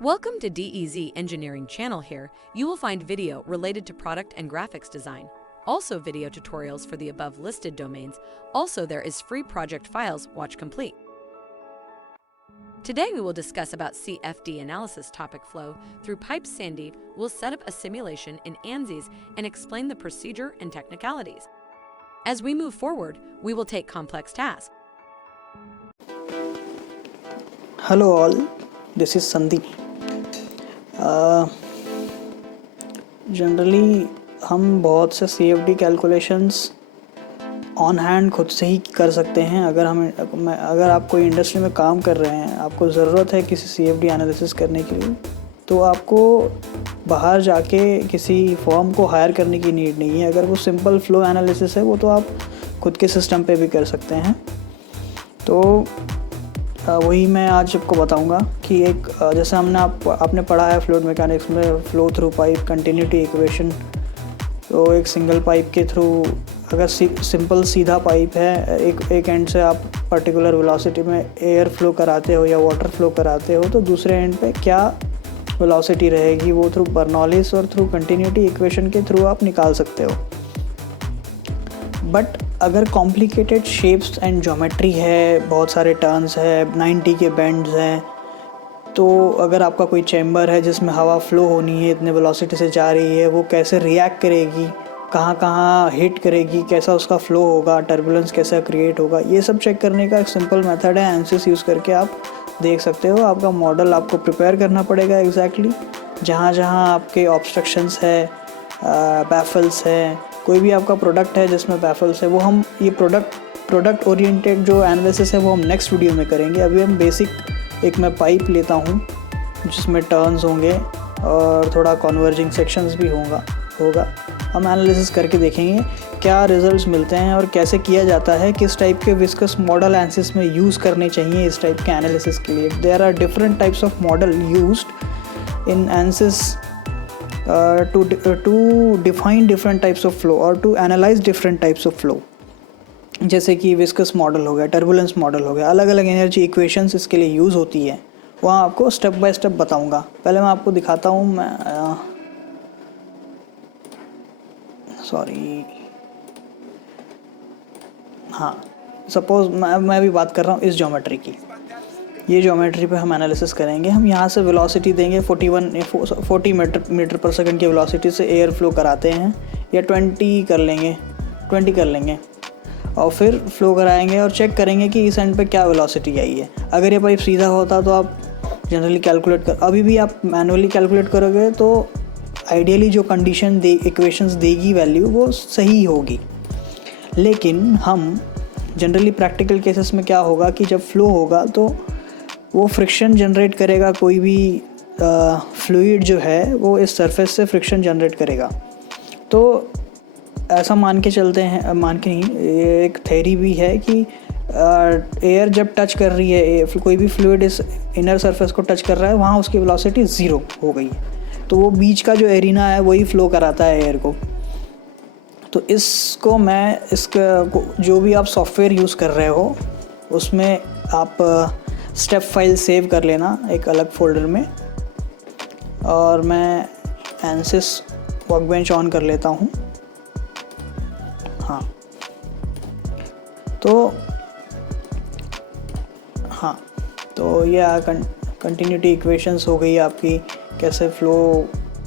Welcome to DEZ Engineering channel. Here, you will find video related to product and graphics design. Also video tutorials for the above listed domains. Also there is free project files, watch complete. Today we will discuss about CFD analysis topic flow through Pipe Sandy. We'll set up a simulation in ANSYS and explain the procedure and technicalities. As we move forward, we will take complex tasks. Hello all, this is Sandeep. Generally हम बहुत से CFD calculations on hand खुद से ही कर सकते हैं। अगर आप कोई इंडस्ट्री में काम कर रहे हैं, आपको ज़रूरत है किसी CFD एनालिसिस करने के लिए, तो आपको बाहर जाके किसी फॉर्म को हायर करने की नीड नहीं है। अगर वो सिंपल फ्लो एनालिसिस है वो तो आप खुद के सिस्टम पे भी कर सकते हैं। तो वही मैं आज आपको बताऊंगा कि एक जैसे आपने पढ़ा है फ्लूइड मैकेनिक्स में flow through pipe continuity equation. तो एक सिंगल पाइप के थ्रू अगर सिंपल सीधा पाइप है, एक एंड से आप पर्टिकुलर वेलोसिटी में एयर फ्लो कराते हो या वाटर फ्लो कराते हो, तो दूसरे एंड पे क्या वेलोसिटी रहेगी वो थ्रू बर्नौलिस और थ्रू कंटिन्यूटी इक्वेशन के थ्रू आप निकाल सकते हो। बट अगर कॉम्प्लिकेटेड शेप्स एंड ज्योमेट्री है, बहुत सारे टर्न्स है, 90 के बेंड्स हैं, तो अगर आपका कोई चैम्बर है जिसमें हवा फ्लो होनी है, इतने वेलोसिटी से जा रही है, वो कैसे रिएक्ट करेगी, कहाँ कहाँ हिट करेगी, कैसा उसका फ्लो होगा, टर्बुलेंस कैसा क्रिएट होगा, ये सब चेक करने का एक सिंपल मेथड है। ANSYS यूज़ करके आप देख सकते हो। आपका मॉडल आपको प्रिपेयर करना पड़ेगा एग्जैक्टली जहाँ जहाँ आपके ऑब्स्ट्रक्शंस है, बैफल्स है, कोई भी आपका प्रोडक्ट है जिसमें बैफल्स है, वो हम ये प्रोडक्ट ओरिएंटेड जो एनालिसिस है वो हम नेक्स्ट वीडियो में करेंगे। अभी हम बेसिक एक मैं पाइप लेता हूँ जिसमें टर्न्स होंगे और थोड़ा कन्वर्जिंग सेक्शंस भी होगा। हम एनालिसिस करके देखेंगे क्या रिजल्ट्स मिलते हैं और कैसे किया जाता है, किस टाइप के विस्कस मॉडल ANSYS में यूज़ करने चाहिए इस टाइप के एनालिसिस के लिए। There are different types of model used in ANSYS to define different types of flow और to analyze different types of flow। जैसे कि विस्कस मॉडल हो गया, टर्बुलेंस मॉडल हो गया, अलग अलग एनर्जी इक्वेशंस इसके लिए यूज़ होती है। वहाँ आपको स्टेप बाय स्टेप बताऊँगा। पहले मैं आपको दिखाता हूँ। सपोज़ मैं भी बात कर रहा हूँ इस ज्योमेट्री की। ये ज्योमेट्री पे हम एनालिसिस करेंगे। हम यहाँ से वेलोसिटी देंगे 40 मीटर पर सेकंड की वेलोसिटी से एयर फ्लो कराते हैं, या 20 कर लेंगे और फिर फ्लो कराएंगे और चेक करेंगे कि इस एंड पे क्या वेलोसिटी आई है। अगर ये पाइप सीधा होता तो आप जनरली अभी भी आप मैनुअली कैलकुलेट करोगे तो आइडियली जो कंडीशन इक्वेशंस देगी वैल्यू वो सही होगी। लेकिन हम जनरली प्रैक्टिकल केसेस में क्या होगा कि जब फ्लो होगा तो वो फ्रिक्शन जनरेट करेगा। कोई भी फ्लूइड जो है वो इस सरफेस से फ्रिक्शन जनरेट करेगा। तो ऐसा मान के नहीं, ये एक थ्योरी भी है कि एयर जब टच कर रही है, कोई भी फ्लूइड इस इनर सरफेस को टच कर रहा है, वहाँ उसकी वेलोसिटी 0 हो गई। तो वो बीच का जो एरिना है वही फ्लो कराता है एयर को। तो इसका जो भी आप सॉफ्टवेयर यूज़ कर रहे हो उसमें आप स्टेप फाइल सेव कर लेना एक अलग फोल्डर में। और मैं ANSYS वर्कबेंच ऑन कर लेता हूँ। तो ये कंटिन्यूटी इक्वेशंस हो गई आपकी। कैसे फ्लो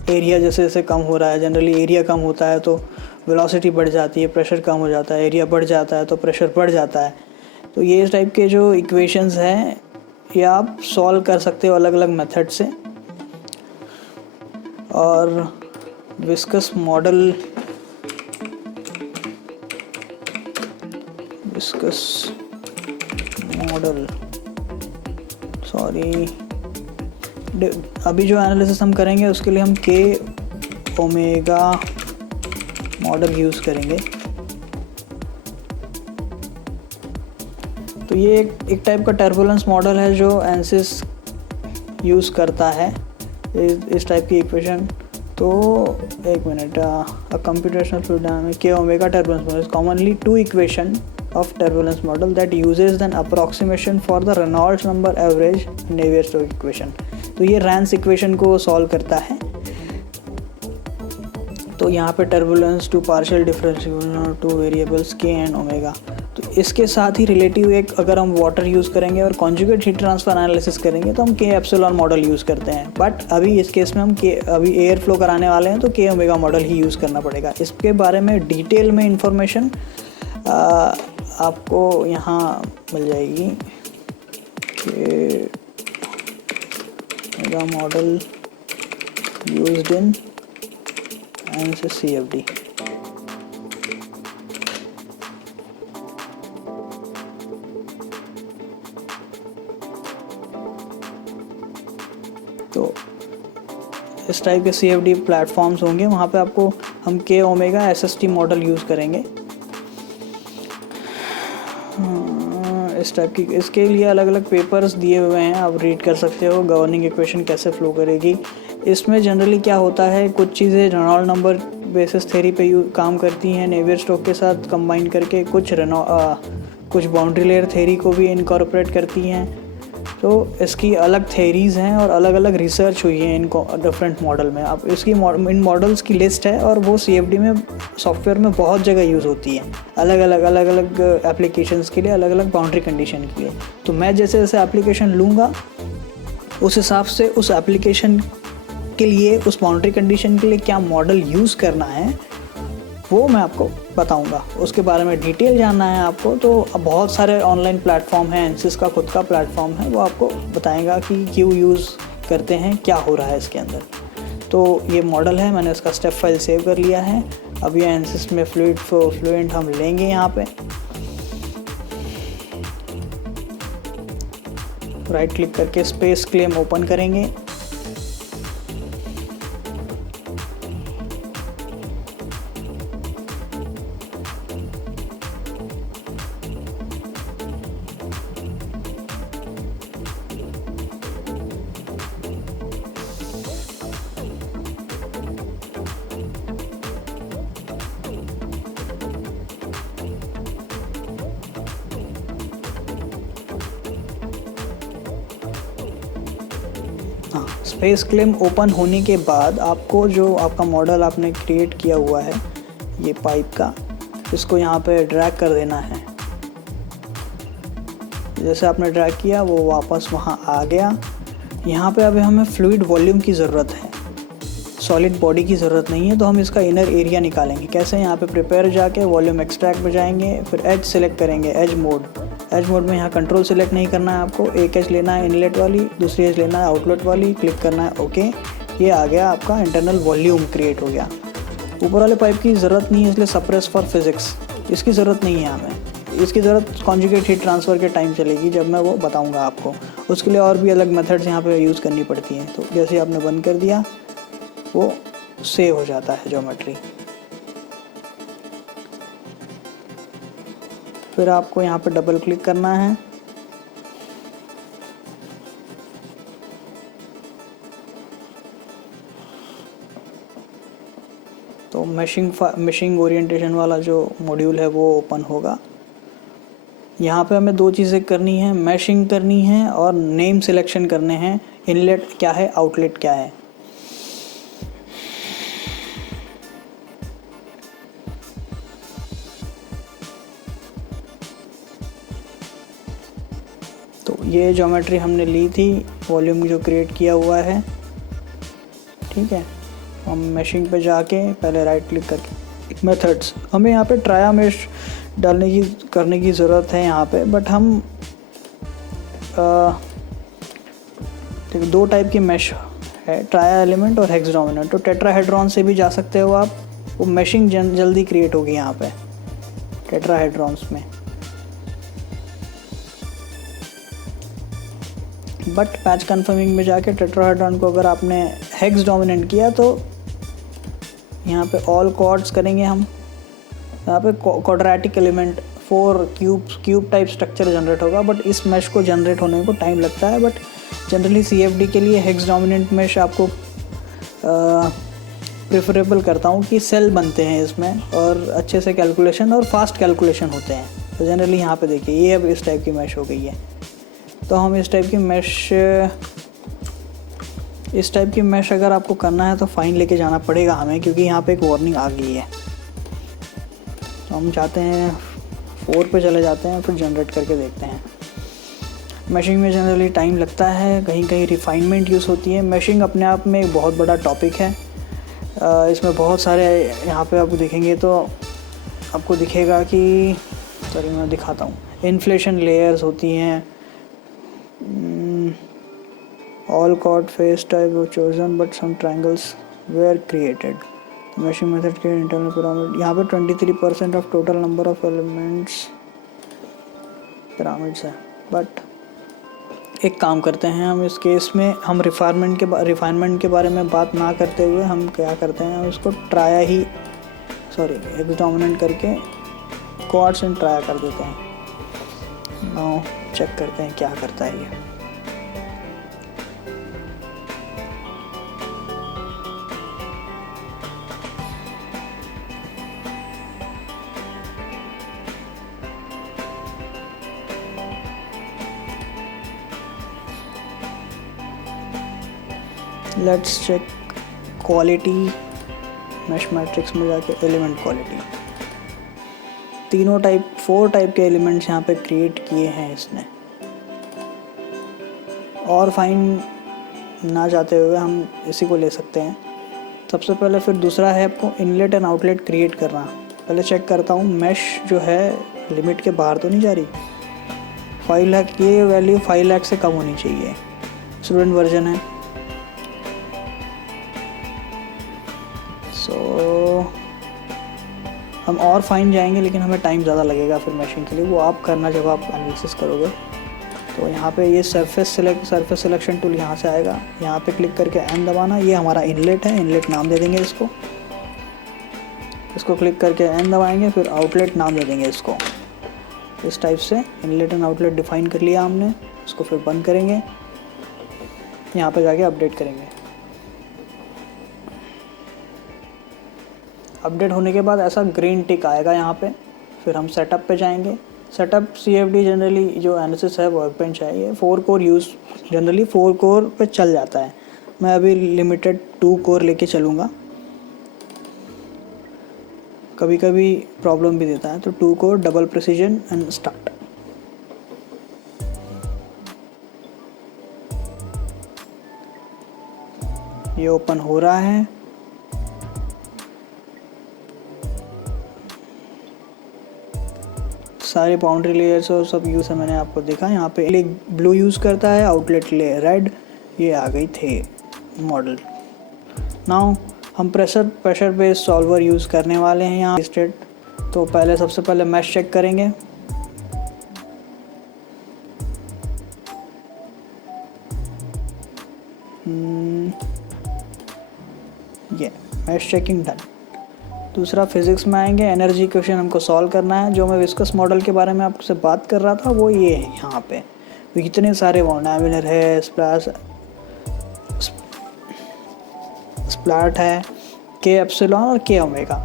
एरिया जैसे जैसे कम हो रहा है, जनरली एरिया कम होता है तो वेलोसिटी बढ़ जाती है, प्रेशर कम हो जाता है, एरिया बढ़ जाता है तो प्रेशर बढ़ जाता है। तो ये इस टाइप के जो इक्वेशंस हैं ये आप सॉल्व कर सकते हो अलग अलग मेथड से। और विस्कस मॉडल अभी जो एनालिसिस हम करेंगे उसके लिए हम K ओमेगा मॉडल यूज़ करेंगे। तो ये एक टाइप का टर्बुलेंस मॉडल है जो ANSYS यूज़ करता है इस टाइप की इक्वेशन। तो एक minute, a computational fluid dynamics K omega turbulence model is commonly 2 equation of turbulence model that uses an approximation for the Reynolds number average Navier-Stokes equation। तो ये रैंस इक्वेशन को solve करता है। तो यहाँ पे turbulence two partial differential two variables K and omega. तो इसके साथ ही रिलेटिव एक अगर हम वाटर यूज़ करेंगे और कॉन्जुगेट हीट ट्रांसफ़र एनालिसिस करेंगे तो हम के एप्सिलॉन मॉडल यूज़ करते हैं, बट अभी इस केस में हम अभी एयर फ्लो कराने वाले हैं तो के ओमेगा मॉडल ही यूज़ करना पड़ेगा। इसके बारे में डिटेल में इंफॉर्मेशन आपको यहाँ मिल जाएगी। के omega model used in ANSYS CFD। तो इस टाइप के CFD प्लेटफॉर्म्स होंगे, वहाँ पे आपको हम के ओमेगा SST मॉडल यूज़ करेंगे। इस टाइप की इसके लिए अलग अलग पेपर्स दिए हुए हैं, आप रीड कर सकते हो गवर्निंग इक्वेशन कैसे फ्लो करेगी। इसमें जनरली क्या होता है, कुछ चीज़ें रेनॉल्ड नंबर बेसिस थ्योरी पे काम करती हैं नेवियर स्टोक्स के साथ कंबाइन करके, कुछ बाउंड्री लेयर थ्योरी को भी इनकॉर्पोरेट करती हैं। तो इसकी अलग थ्योरीज़ हैं और अलग अलग रिसर्च हुई है इनको डिफरेंट मॉडल में। अब इसकी इन मॉडल्स की लिस्ट है और वो CFD में सॉफ्टवेयर में बहुत जगह यूज़ होती है, अलग अलग एप्लीकेशंस के लिए, अलग अलग बाउंड्री कंडीशन के लिए। तो मैं जैसे जैसे एप्लीकेशन लूँगा उस हिसाब से उस एप्लीकेशन के लिए, उस बाउंड्री कंडीशन के लिए क्या मॉडल यूज़ करना है वो मैं आपको बताऊंगा। उसके बारे में डिटेल जानना है आपको तो अब बहुत सारे ऑनलाइन प्लेटफॉर्म हैं, ANSYS का खुद का प्लेटफॉर्म है, वो आपको बताएगा कि क्यों यूज़ करते हैं, क्या हो रहा है इसके अंदर। तो ये मॉडल है, मैंने इसका स्टेप फाइल सेव कर लिया है। अब ये ANSYS में फ्लुएंट हम लेंगे, यहाँ पे राइट क्लिक करके स्पेस क्लेम ओपन करेंगे। स्पेस क्लेम ओपन होने के बाद आपको जो आपका मॉडल आपने क्रिएट किया हुआ है ये पाइप का, इसको यहाँ पे ड्रैग कर देना है। जैसे आपने ड्रैग किया वो वापस वहाँ आ गया। यहाँ पे अभी हमें फ्लूइड वॉल्यूम की ज़रूरत है, सॉलिड बॉडी की ज़रूरत नहीं है। तो हम इसका इनर एरिया निकालेंगे कैसे, यहाँ पे प्रिपेयर जाके वॉल्यूम एक्सट्रैक्ट पे जाएंगे, फिर एज सेलेक्ट करेंगे, एज मोड में यहाँ कंट्रोल सेलेक्ट नहीं करना है आपको, एक एज लेना है इनलेट वाली, दूसरी एज लेना है आउटलेट वाली, क्लिक करना है ओके। ये आ गया आपका इंटरनल वॉल्यूम क्रिएट हो गया। ऊपर वाले पाइप की ज़रूरत नहीं है इसलिए सप्रेस फॉर फिज़िक्स, इसकी ज़रूरत नहीं है हमें। इसकी ज़रूरत कॉन्जुगेट हीट ट्रांसफ़र के टाइम चलेगी जब मैं वो बताऊँगा आपको। उसके लिए और भी अलग मेथड्स यहाँ पर यूज़ करनी पड़ती हैं। तो जैसे आपने बंद कर दिया वो सेव हो जाता है ज्योमेट्री। फिर आपको यहाँ पे डबल क्लिक करना है, तो मेशिंग ओरिएंटेशन वाला जो मॉड्यूल है वो ओपन होगा। यहाँ पे हमें दो चीज़ें करनी है, मैशिंग करनी है और नेम सिलेक्शन करने हैं, इनलेट क्या है आउटलेट क्या है। तो ये ज्योमेट्री हमने ली थी, वॉल्यूम जो क्रिएट किया हुआ है, ठीक है। हम मैशिंग पे जाके पहले राइट क्लिक करके मेथड्स, हमें यहाँ पे ट्राया मेश करने की ज़रूरत है यहाँ पे, बट हम दो टाइप की मैश है, ट्राया एलिमेंट और हेक्स डोमिनेंट। तो टेट्राहेड्रॉन से भी जा सकते हो आप, वो मैशिंग जल्दी क्रिएट होगी यहाँ पे टेट्राहेड्रॉन्स में। बट पैच कन्फर्मिंग में जाके टेट्राहेड्रॉन को अगर आपने हेक्स डोमिनेंट किया तो यहाँ पे ऑल क्वाड्स करेंगे हम। यहाँ पे quadratic element 4 cube type structure generate होगा, बट इस मैश को जनरेट होने को टाइम लगता है। बट जनरली CFD के लिए हेक्स डोमिनेंट मैश आपको प्रेफरेबल करता हूँ कि सेल बनते हैं इसमें और अच्छे से कैलकुलेशन और फास्ट कैलकुलेशन होते हैं। तो जनरली यहाँ पे देखिए ये अब इस टाइप की मैश हो गई है। तो हम इस टाइप की मैश इस टाइप की मैश अगर आपको करना है तो फ़ाइन लेके जाना पड़ेगा हमें, क्योंकि यहाँ पे एक वार्निंग आ गई है। तो हम चाहते हैं 4 पे चले जाते हैं, फिर जनरेट करके देखते हैं। मैशिंग में जनरली टाइम लगता है, कहीं कहीं रिफाइनमेंट यूज़ होती है। मैशिंग अपने आप में एक बहुत बड़ा टॉपिक है। इसमें बहुत सारे, यहाँ पे आप देखेंगे तो आपको दिखेगा कि, सॉरी मैं दिखाता हूँ, इन्फ्लेशन लेयर्स होती हैं। All quad face type were chosen but some triangles were created. Meshing method के इंटरनल पिरामिड, यहाँ पे 23% of total number of elements pyramids है। बट एक काम करते हैं, हम इस केस में हम रिफाइनमेंट के बारे में बात ना करते हुए हम क्या करते हैं, हम इसको एक्स डोमिनेंट करके क्वाड्स एंड ट्राया कर देते हैं। नाउ चेक करते हैं क्या करता है ये। Let's check quality, mesh metrics में जाके एलिमेंट क्वालिटी। 4 टाइप के एलिमेंट्स यहाँ पे क्रिएट किए हैं इसने। और फाइन ना जाते हुए हम इसी को ले सकते हैं सबसे पहले। फिर दूसरा है आपको इनलेट एंड आउटलेट क्रिएट करना। पहले चेक करता हूँ मैश जो है लिमिट के बाहर तो नहीं जा रही। 5 लाख, ये वैल्यू 5 लाख से कम होनी चाहिए। स्टूडेंट वर्जन है। हम और फाइन जाएंगे, लेकिन हमें टाइम ज़्यादा लगेगा फिर मैशिंग के लिए। वो आप करना जब आप एनालिसिस करोगे। तो यहाँ पे ये सरफेस सिलेक्शन टूल यहाँ से आएगा। यहाँ पे क्लिक करके एन दबाना। ये हमारा इनलेट है, इनलेट नाम दे देंगे इसको क्लिक करके एन दबाएंगे, फिर आउटलेट नाम दे देंगे इसको। इस टाइप से इनलेट एंड आउटलेट डिफाइन कर लिया हमने। इसको फिर बंद करेंगे, यहाँ पे जाके अपडेट करेंगे। अपडेट होने के बाद ऐसा ग्रीन टिक आएगा यहाँ पे। फिर हम सेटअप पे जाएंगे। सेटअप CFD जनरली जो एनालिसिस है वर्कबेंच है, ये 4 कोर जनरली 4 कोर पे चल जाता है। मैं अभी लिमिटेड 2 कोर लेके चलूँगा, कभी कभी प्रॉब्लम भी देता है। तो 2 core, double precision and start. ये ओपन हो रहा है। सारे बाउंड्री लेयर्स और सब यूज़ है, मैंने आपको देखा। यहाँ पे एक ब्लू यूज़ करता है, आउटलेट लेयर रेड। ये आ गई थे मॉडल। नाउ हम प्रेशर बेस्ड सॉल्वर यूज़ करने वाले हैं यहाँ स्टेट। तो सबसे पहले मैश चेक करेंगे। ये मैश चेकिंग डन। दूसरा फिजिक्स में आएंगे। एनर्जी क्वेश्चन हमको सॉल्व करना है। जो मैं विस्कस मॉडल के बारे में आपसे बात कर रहा था वो ये है। यहाँ पे इतने सारे लैमिनर है, स्प्लैट है, के एप्सिलॉन और के ओमेगा।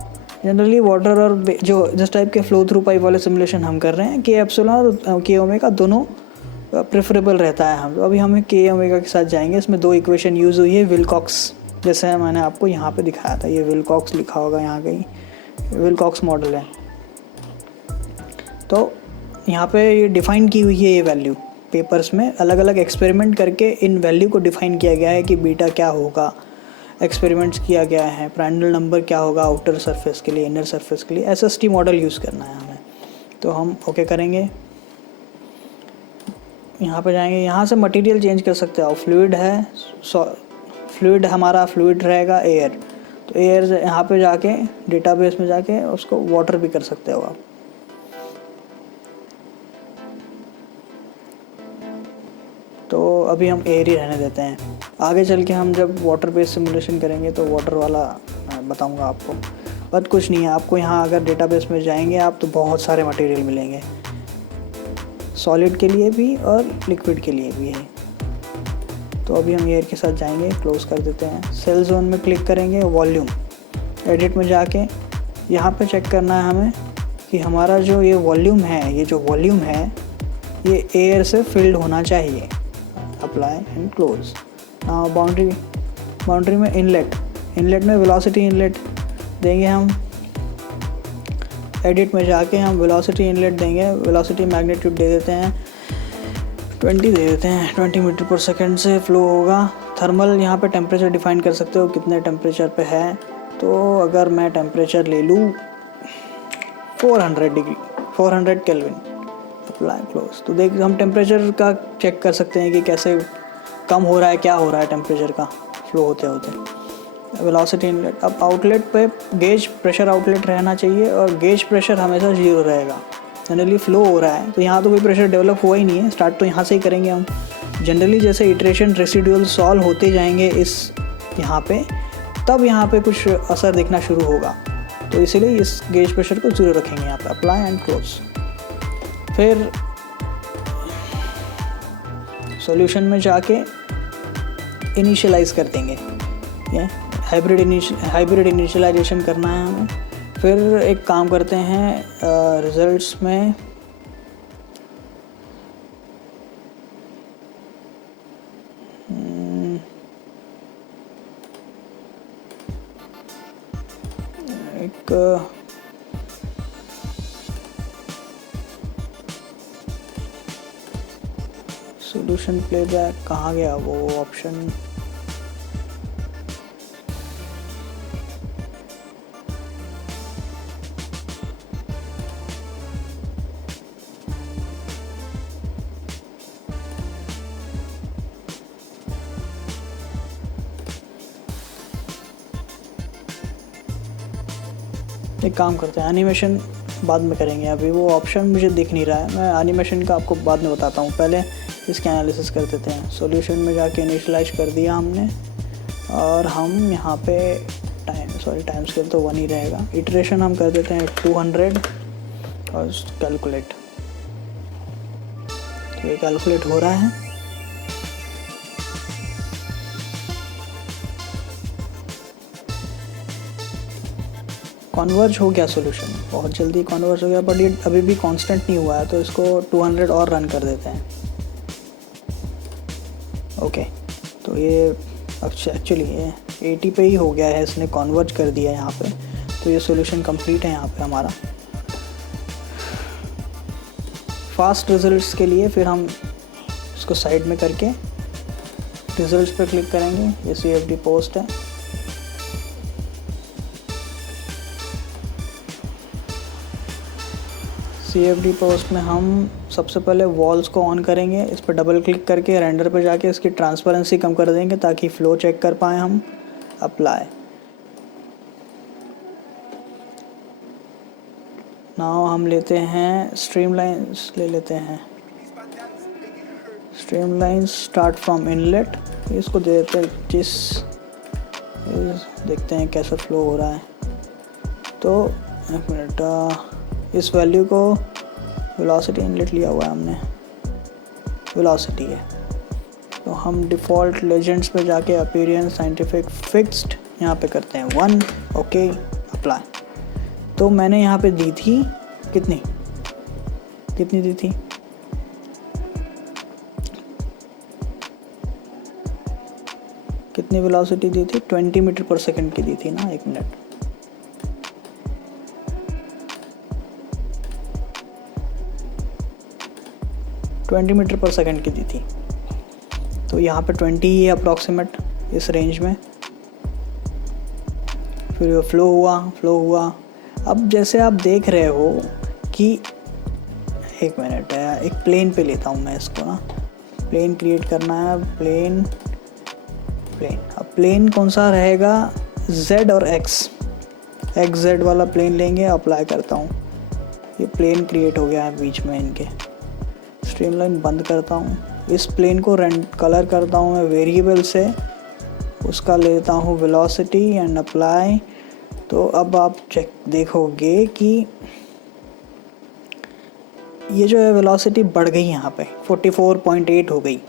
जनरली वाटर और जो जिस टाइप के फ्लो थ्रू पाइप वाले सिमुलेशन हम कर रहे हैं, के एप्सिलॉन और के ओमेगा दोनों प्रेफरेबल रहता है। हम अभी हमें के ओमेगा के साथ जाएंगे। इसमें 2 इक्वेशन यूज़ हुई है विल्कॉक्स, जैसे मैंने आपको यहाँ पे दिखाया था। ये विल्कॉक्स लिखा होगा यहाँ कहीं, विल्कॉक्स मॉडल है। तो यहाँ पे ये डिफ़ाइन की हुई है ये वैल्यू। पेपर्स में अलग अलग एक्सपेरिमेंट करके इन वैल्यू को डिफ़ाइन किया गया है कि बीटा क्या होगा। एक्सपेरिमेंट्स किया गया है। प्रांड्टल नंबर क्या होगा आउटर सरफेस के लिए, इनर सरफेस के लिए। SST मॉडल यूज़ करना है हमें। तो हम ओके करेंगे। यहाँ पे जाएंगे। यहाँ से मटेरियल चेंज कर सकते हो। फ्लूइड है, फ्लूइड हमारा फ्लूइड रहेगा एयर। तो एयर से यहाँ पे जाके डेटाबेस में जाके उसको वाटर भी कर सकते हो आप। तो अभी हम एयर ही रहने देते हैं। आगे चल के हम जब वाटर बेस्ड सिमुलेशन करेंगे तो वाटर वाला बताऊंगा आपको। बट कुछ नहीं है, आपको यहाँ अगर डेटाबेस में जाएंगे आप तो बहुत सारे मटेरियल मिलेंगे, सॉलिड के लिए भी और लिक्विड के लिए भी है। तो अभी हम एयर के साथ जाएंगे, क्लोज कर देते हैं। सेल जोन में क्लिक करेंगे, वॉल्यूम एडिट में जाके यहाँ पे चेक करना है हमें कि हमारा जो ये वॉल्यूम है, ये एयर से फिल्ड होना चाहिए। Apply and close. Now boundary boundary में इनलेट में वेलोसिटी इनलेट देंगे हम। एडिट में जाके हम वेलोसिटी इनलेट देंगे, वेलोसिटी मैग्नीट्यूड दे देते हैं 20 दे देते हैं, 20 मीटर पर सेकंड से फ्लो होगा। थर्मल यहाँ पे टेम्परेचर डिफाइन कर सकते हो कितने टेम्परेचर पे है। तो अगर मैं टेम्परेचर ले लूँ 400 केल्विन, अप्लाई क्लोज, तो देख हम टेम्परेचर का चेक कर सकते हैं कि कैसे कम हो रहा है, क्या हो रहा है टेम्परेचर का फ्लो होते होते। वेलोसिटी इनलेट, अब आउटलेट पे गेज प्रेशर आउटलेट रहना चाहिए और गेज प्रेशर हमेशा 0 रहेगा। जनरली फ्लो हो रहा है तो यहाँ तो कोई प्रेशर डेवलप हुआ ही नहीं है, स्टार्ट तो यहाँ से ही करेंगे हम। जनरली जैसे इटरेशन रेसिडुअल सॉल्व होते जाएंगे इस यहाँ पे, तब यहाँ पे कुछ असर दिखना शुरू होगा, तो इसीलिए इस गेज प्रेशर को 0 रखेंगे यहाँ पे। Apply and close. फिर सॉल्यूशन में जाके इनिशियलाइज कर देंगे, ये हाइब्रिड इनिशियलाइजेशन करना है हमें। फिर एक काम करते हैं रिजल्ट्स में एक सॉल्यूशन प्लेबैक कहाँ गया वो ऑप्शन, एक काम करते हैं एनिमेशन बाद में करेंगे, अभी वो ऑप्शन मुझे दिख नहीं रहा है। मैं एनिमेशन का आपको बाद में बताता हूँ, पहले इसके एनालिसिस कर देते हैं। सॉल्यूशन में जाके इनिशियलाइज कर दिया हमने और हम यहाँ पे टाइम स्केल तो 1 ही रहेगा। इटरेशन हम कर देते हैं 200 और कैलकुलेट, तो ये कैलकुलेट हो रहा है। कन्वर्ज हो गया सॉल्यूशन, बहुत जल्दी कन्वर्ज हो गया, बट ये अभी भी कांस्टेंट नहीं हुआ है, तो इसको 200 और रन कर देते हैं। ओके, तो ये एक्चुअली ये 80 पे ही हो गया है, इसने कन्वर्ज कर दिया यहाँ पे, तो ये सॉल्यूशन कंप्लीट है यहाँ पे हमारा। फास्ट रिजल्ट्स के लिए फिर हम इसको साइड में करके रिजल्ट्स पे क्लिक करेंगे। ये CFD पोस्ट है, CFD पोस्ट में हम सबसे पहले वॉल्स को ऑन करेंगे, इस पर डबल क्लिक करके रेंडर पे जाके इसकी ट्रांसपेरेंसी कम कर देंगे ताकि फ़्लो चेक कर पाएँ हम। अप्लाई, नाउ हम लेते हैं स्ट्रीमलाइंस, ले लेते हैं स्ट्रीमलाइंस स्टार्ट फ्रॉम इनलेट, इसको दे देते हैं 25, देखते हैं कैसा फ्लो हो रहा है। तो एक मिनट, इस वैल्यू को वेलोसिटी इनलेट लिया हुआ है हमने, वेलोसिटी है, तो हम डिफ़ॉल्ट लेजेंड्स पे जाके अपीयरेंस साइंटिफिक फिक्स्ड यहाँ पे करते हैं 1। Okay, apply. तो मैंने यहाँ पे दी थी कितनी दी थी, कितनी वेलोसिटी दी थी, 20 मीटर पर सेकंड की दी थी ना, 1 मिनट। ट्वेंटी मीटर पर सेकंड की दी थी, तो यहाँ पे 20 ही है अप्रॉक्सीमेट इस रेंज में। फिर फ्लो हुआ। अब जैसे आप देख रहे हो कि एक मिनट है, एक प्लेन पे लेता हूँ मैं इसको ना, प्लेन क्रिएट करना है, प्लेन। अब प्लेन कौन सा रहेगा, Z और XZ वाला प्लेन लेंगे। अप्लाई करता हूँ, ये प्लेन क्रिएट हो गया है बीच में इनके। स्ट्रीमलाइन बंद करता हूँ, इस प्लेन को कलर करता हूँ मैं वेरिएबल से, उसका लेता हूँ वेलोसिटी एंड अप्लाई। तो अब आप देखोगे कि ये जो है वेलोसिटी बढ़ गई, यहाँ पे 44.8 हो गई।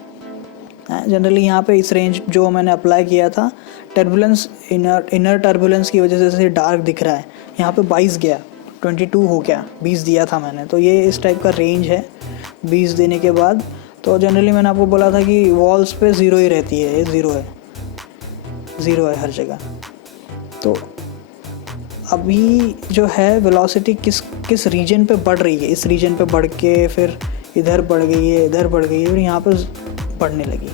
जनरली यहाँ पे इस रेंज जो मैंने अप्लाई किया था, टर्बुलेंस इनर टर्बुलेंस की वजह से डार्क दिख रहा है, यहाँ पे 22 गया, 22 हो गया, 20 दिया था मैंने। तो ये इस टाइप का रेंज है 20 देने के बाद। तो जनरली मैंने आपको बोला था कि वॉल्स पे 0 ही रहती है, ये 0 है, ज़ीरो है हर जगह। तो अभी जो है वेलोसिटी किस रीजन पे बढ़ रही है, इस रीजन पे बढ़ के फिर इधर बढ़ गई है, इधर बढ़ गई है और यहाँ पे बढ़ने लगी।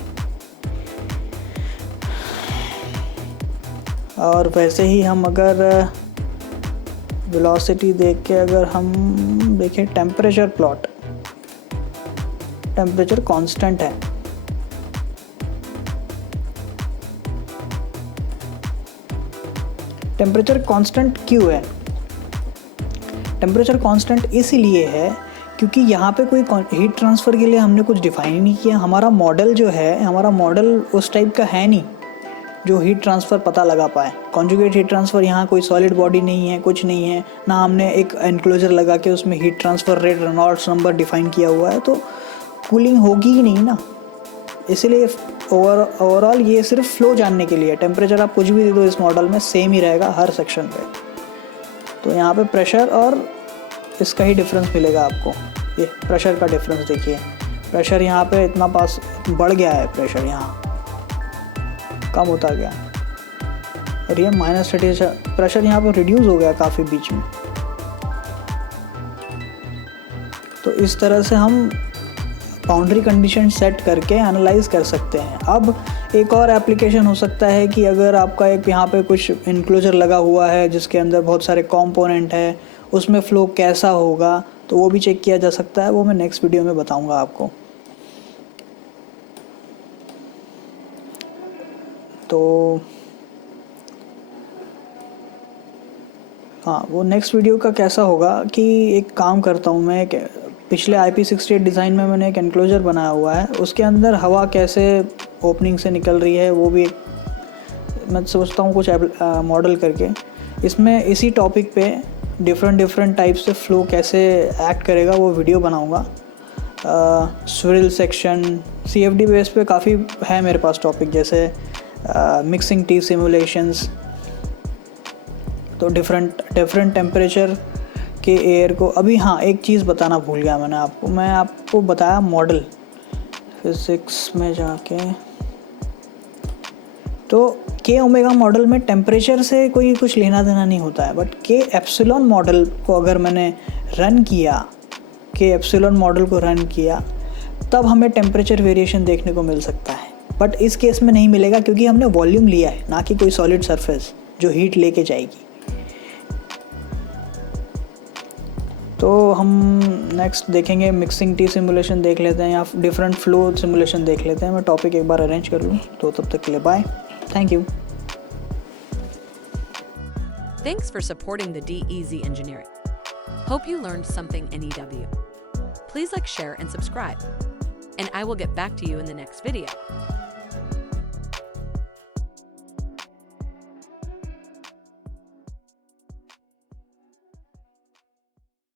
और वैसे ही हम अगर वेलोसिटी देख के अगर हम देखें टेम्परेचर प्लॉट, टेम्परेचर कांस्टेंट है, टेम्परेचर कांस्टेंट क्यों है? टेम्परेचर कांस्टेंट इसीलिए है क्योंकि यहाँ पे कोई हीट ट्रांसफ़र के लिए हमने कुछ डिफ़ाइन ही नहीं किया। हमारा मॉडल जो है, हमारा मॉडल उस टाइप का है नहीं जो हीट ट्रांसफ़र पता लगा पाए। कॉन्जुगेट हीट ट्रांसफ़र, यहाँ कोई सॉलिड बॉडी नहीं है, कुछ नहीं है ना, हमने एक एनक्लोजर लगा के उसमें heat transfer rate, Reynolds number define किया हुआ है, तो कूलिंग होगी ही नहीं ना। इसलिए ओवरऑल ये सिर्फ फ्लो जानने के लिए। टेम्परेचर आप कुछ भी दे दो इस मॉडल में सेम ही रहेगा हर सेक्शन पे। तो यहाँ पे प्रेशर और इसका ही डिफरेंस मिलेगा आपको। ये प्रेशर का डिफरेंस देखिए, प्रेशर यहाँ पे इतना पास बढ़ गया है, प्रेशर यहाँ कम होता गया और ये -30, प्रेशर यहाँ पे रिड्यूस हो गया काफ़ी बीच में। तो इस तरह से हम बाउंड्री कंडीशन सेट करके एनालाइज कर सकते हैं। अब एक और एप्लीकेशन हो सकता है कि अगर आपका एक यहाँ पे कुछ इनक्लोजर लगा हुआ है जिसके अंदर बहुत सारे कंपोनेंट है, उसमें फ़्लो कैसा होगा, तो वो भी चेक किया जा सकता है। वो मैं नेक्स्ट वीडियो में बताऊंगा आपको। तो हाँ, वो नेक्स्ट वीडियो का कैसा होगा कि एक काम करता हूँ मैं, पिछले IP68 डिज़ाइन में मैंने एक एनक्लोजर बनाया हुआ है, उसके अंदर हवा कैसे ओपनिंग से निकल रही है वो भी मैं सोचता हूँ कुछ मॉडल करके इसमें इसी टॉपिक पे डिफरेंट टाइप से फ़्लो कैसे एक्ट करेगा वो वीडियो बनाऊँगा। स्विरल सेक्शन, CFD बेस पे काफ़ी है मेरे पास टॉपिक, जैसे मिक्सिंग टी सिमुलेशंस। तो डिफरेंट टेम्परेचर के एयर को अभी, हाँ एक चीज़ बताना भूल गया मैं आपको बताया मॉडल फिज़िक्स में जाके, तो के ओमेगा मॉडल में टेम्परेचर से कोई कुछ लेना देना नहीं होता है, बट के एप्सिलॉन मॉडल को अगर मैंने रन किया, के एप्सिलॉन मॉडल को रन किया, तब हमें टेम्परेचर वेरिएशन देखने को मिल सकता है। बट इस केस में नहीं मिलेगा क्योंकि हमने वॉल्यूम लिया है, ना कि कोई सॉलिड सरफेस जो हीट लेके जाएगी। तो हम नेक्स्ट देखेंगे मिक्सिंग टी सिमुलेशन देख लेते हैं या डिफरेंट फ्लो सिमुलेशन देख लेते हैं। मैं टॉपिक एक बार अरेंज कर लूँ। तो तब तक के लिए bye, thank you. Thanks for supporting the DEZ Engineering. Hope you learned something in EW. Please like, share, and subscribe. And I will get back to you in the next video.